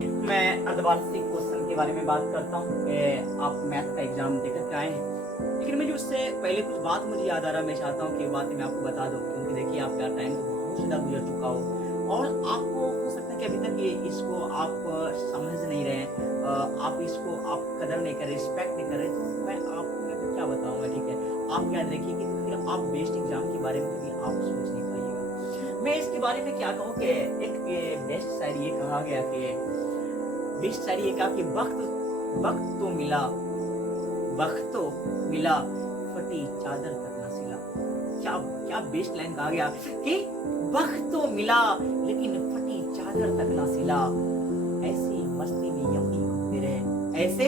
मैं अर्धवार्षिक क्वेश्चन के बारे में बात करता हूँ कि आप मैथ का एग्जाम देकर के आए हैं, लेकिन मुझे उससे पहले कुछ बात मुझे याद आ रहा है। मैं चाहता हूँ कि बात मैं आपको बता दूँ, क्योंकि देखिए आपका टाइम बहुत ज़्यादा गुजर चुका हो और आपको हो सकता है कि अभी तक ये इसको आप समझ नहीं रहे हैं, आप इसको आप कदर नहीं कर रहे, रिस्पेक्ट नहीं कर रहे। तो मैं आपको मैं क्या बताऊँगा, ठीक है। आप याद रखिए कि फिर आप बेस्ट एग्जाम के बारे में कभी आप सोच नहीं पाइएगा। मैं इसके बारे में क्या कहूँ कि एक बेस्ट शायरी ये कहा गया कि बेस्ट शायरी ये कहा कि वक्त वक्त तो मिला, वक्त तो मिला, फटी चादर तक ना सिला। क्या क्या बेस्ट लाइन कहा गया कि वक्त तो मिला लेकिन फटी चादर तक ना सिला। ऐसी मस्ती में यूं ही घूमते रहे, ऐसे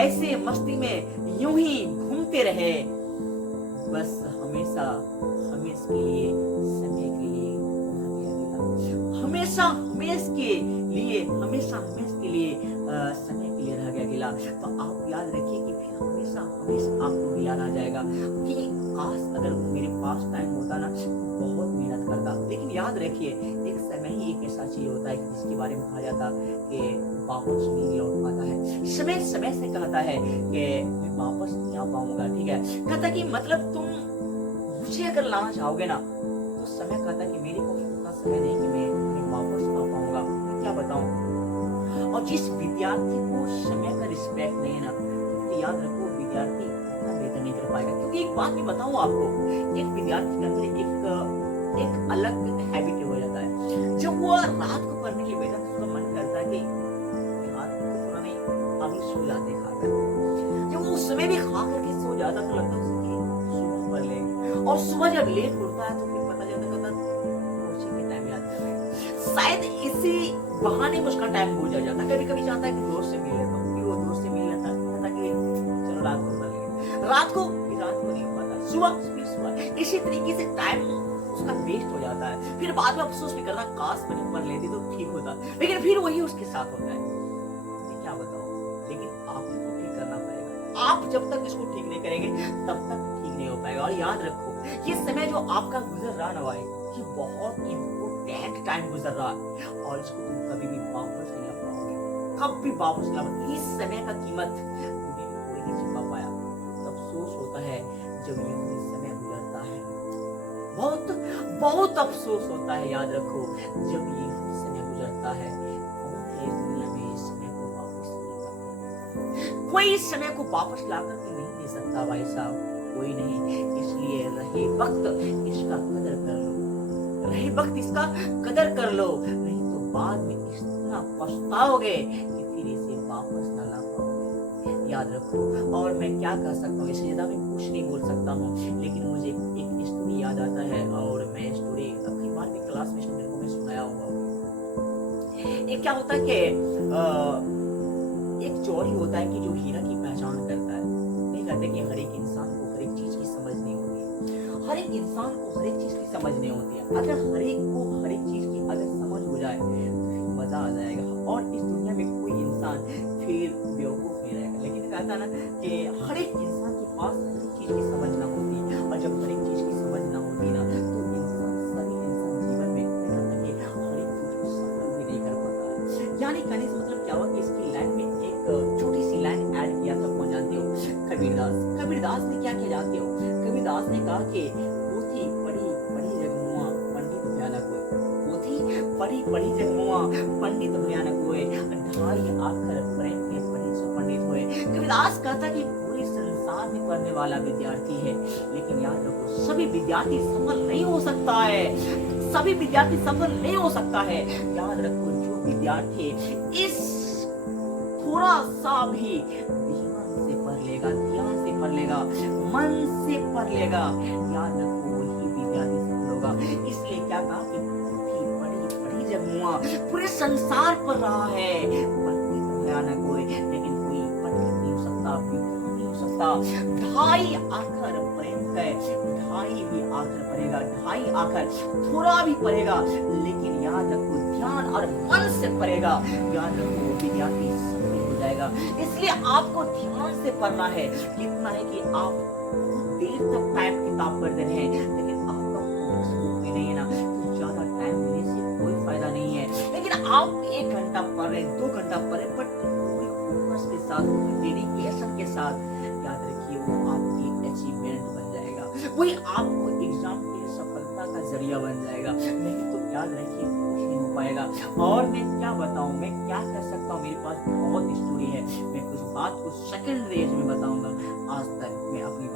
ऐसे मस्ती में यूं ही घूमते रहे। बस हमेशा हमेश के लिए समय के लिए हमेशा हमेश के लिए हमेशा हमेश के लिए समय के लिए रह गया गिला। तो आप याद रखिए कि फिर हमेशा हमेशा आपको भी याद आ जाएगा कि काश अगर मेरे पास टाइम होता ना, बहुत मेहनत करता। लेकिन याद रखिए एक समय ही एक ऐसा चीज होता है जिसके बारे में कहा जाता कि वापस नहीं लौट पाता है। समय समय से कहता है कि मैं वापस नहीं आ पाऊंगा, ठीक है। कहता कि मतलब तुम मुझे अगर लाना चाहोगे ना, तो समय कहता कि मेरे पास उतना समय नहीं कि मैं वापस आ पाऊंगा। मैं क्या बताऊं। और जिस विद्यार्थी को समय का रिस्पेक्ट नहीं है ना, तो याद रखो विद्यार्थी उतना बेहतर नहीं कर पाएगा। क्योंकि एक बात मैं बताऊं आपको, एक विद्यार्थी के अंदर एक अलग हैबिट हो जाता है। जब वो रात को पढ़ने के लिए बैठा तो उसका मन करता है कि रात को थोड़ा नहीं अभी सो जाते खाकर। जब वो उस समय भी खा करके सो जाता तो लगता है उसे कि सुबह पढ़ लेंगे, और सुबह जब लेट उठता है तो फिर पता चलता है कोचिंग के टाइम याद कर रहे। शायद इसी बहाने में उसका टाइम हो जाता है। कभी कभी चाहता है कि दोस्त से मिल लेता हूँ, फिर वो दोस्त से मिल लेता है ताकि चलो रात को पढ़ लेंगे, रात को नहीं हो पाता, सुबह फिर सुबह। इसी तरीके से टाइम उसका वेस्ट हो जाता है। फिर बाद में अफसोस भी करता, काश मैंने पढ़ लेती तो ठीक होता, लेकिन फिर वही उसके साथ होता है। मैं क्या बताऊँ, लेकिन आपको ठीक करना पड़ेगा। आप जब तक इसको ठीक नहीं करेंगे तब तक ठीक नहीं हो पाएगा। और याद रखो ये समय जो आपका गुजर रहा ना भाई, ये बहुत इम्पोर्टेंट टाइम गुजर रहा है और इसको तुम कभी भी वापस नहीं ला पाओगे, कभी वापस नहीं ला पाओगे। इस समय का कीमत तुम्हें कोई नहीं चुका पाया। तब अफसोस होता है जब ये समय गुजरता है, बहुत बहुत अफसोस होता है। याद रखो जब ये समय गुजरता है, कौन है इस दुनिया में इस समय को वापस ले सकता? कोई इस समय को वापस ला करके नहीं दे सकता भाई साहब, कोई नहीं। इसलिए रहे वक्त इसका कदर कर लो, रहे वक्त इसका कदर कर लो, नहीं तो बाद में इतना पछताओगे कि फिर इसे वापस ना ला पाओगे। याद रखो। और मैं क्या कह सकता हूँ, इससे ज्यादा मैं कुछ नहीं बोल सकता हूँ, लेकिन मुझे एक स्टोरी याद आता है और मैं स्टोरी कई बार भी क्लास में स्टूडेंट को मैं सुनाया होगा। ये क्या होता है कि एक चोरी होता है कि जो हीरा की पहचान करता है। नहीं कहते कि हर एक इंसान को हर एक चीज की समझ नहीं होती है, हर एक इंसान को हर एक चीज की समझ नहीं होती है। अगर हर एक को हर एक चीज की अगर समझ हो जाए तो फिर मजा आ जाएगा और इस दुनिया में कोई इंसान फिर बेवकूफ नहीं रहेगा। लेकिन कहता ना कि हर एक इंसान के पास हर एक चीज की समझ ना होती, और जब हर एक चीज की समझ ना होती ना, तो सभी इंसान जीवन में कहता कि हर एक चीज को सफल भी नहीं कर पाता है। यानी कहने से मतलब क्या हुआ कि इसकी लाइन में एक छोटी सी लाइन ऐड किया था। कौन जानते हो? कबीरदास। कबीरदास ने क्या किया जानते हो? कबीरदास ने कहा कि पोथी पढ़ी पढ़ी जगमुआ पंडित भयानक हुए, पोथी पढ़ी पढ़ी जगमुआ पंडित भयानक हुए, ढाई आखर प्रेम के पढ़े सो पंडित हुए। कबीरदास कहता कि पूरे संसार में पढ़ने वाला विद्यार्थी है, लेकिन याद रखो सभी विद्यार्थी सफल नहीं हो सकता है, सभी विद्यार्थी सफल नहीं हो सकता है। याद रखो जो विद्यार्थी इस थोड़ा सा भी ध्यान से पढ़ लेगा, ध्यान से पढ़ लेगा, मन से पढ़ लेगा, याद रखो वही विद्यार्थी सफल होगा। इसलिए क्या कहा कि पोथी पढ़ी पढ़ी जगमुआ, पूरे संसार पढ़ रहा है, पंडित भयानक हुए, लेकिन कोई पंडित नहीं हो सकता, विद्वान नहीं हो सकता। ढाई आखर प्रेम है, ढाई भी आखर पढ़ेगा, ढाई आखर थोड़ा भी पढ़ेगा, लेकिन याद रखो ध्यान और मन से पढ़ेगा, याद रखो विद्यार्थी सफल हो जाएगा। इसलिए आपको ध्यान से पढ़ना है। कितना है कि आप देर तक टाइम किताब पढ़ रहे हैं, लेकिन आपका फोकस नहीं है ना, तो ज्यादा टाइम देने से कोई फायदा नहीं है। लेकिन आप 1 घंटा पढ़ रहे हैं, 2 घंटा पढ़ रहे हैं, बट पूरे फोकस के साथ, पूरी डेडिकेशन के साथ, याद रखिए वो आपकी अचीवमेंट बन जाएगा। वही आपको एग्ज़ाम के लिए सफलता का ज़रिया बन जाएगा। नहीं तो याद रखिए कुछ नहीं हो पाएगा। और मैं क्या बताऊँ, मैं क्या कह सकता हूँ, मेरे पास बहुत स्टोरी है। मैं कुछ बात को सेकंड रेंज में बताऊँगा। आज तक मैं अपनी